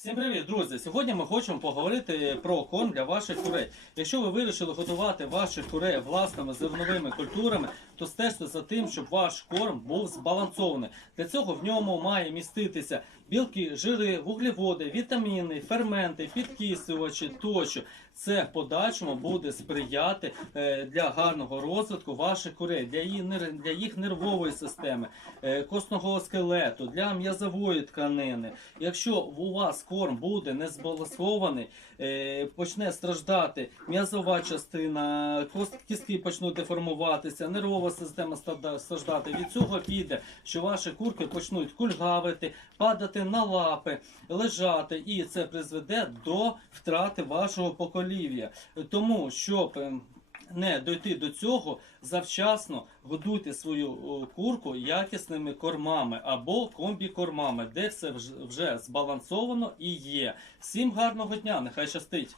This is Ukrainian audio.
Всім привіт, друзі! Сьогодні ми хочемо поговорити про корм для ваших курей. Якщо ви вирішили готувати ваших курей власними зерновими культурами, то стежте за тим, щоб ваш корм був збалансований. Для цього в ньому має міститися білки, жири, вуглеводи, вітаміни, ферменти, підкислювачі тощо. Це в подальшому буде сприяти е, для гарного розвитку ваших курей, для їх, для їх нервової системи, е, костного скелету, для м'язової тканини. Якщо у вас корм буде не збалансований, е, почне страждати м'язова частина, кістки почнуть деформуватися, нервова система страждати. Від цього піде, що ваші курки почнуть кульгавити, падати на лапи, лежати, і це призведе до втрати вашого поколів'я. Тому щоб ем, не дойти до цього, завчасно годуйте свою курку якісними кормами або комбікормами, де все вже збалансовано і є. Всім гарного дня, нехай щастить!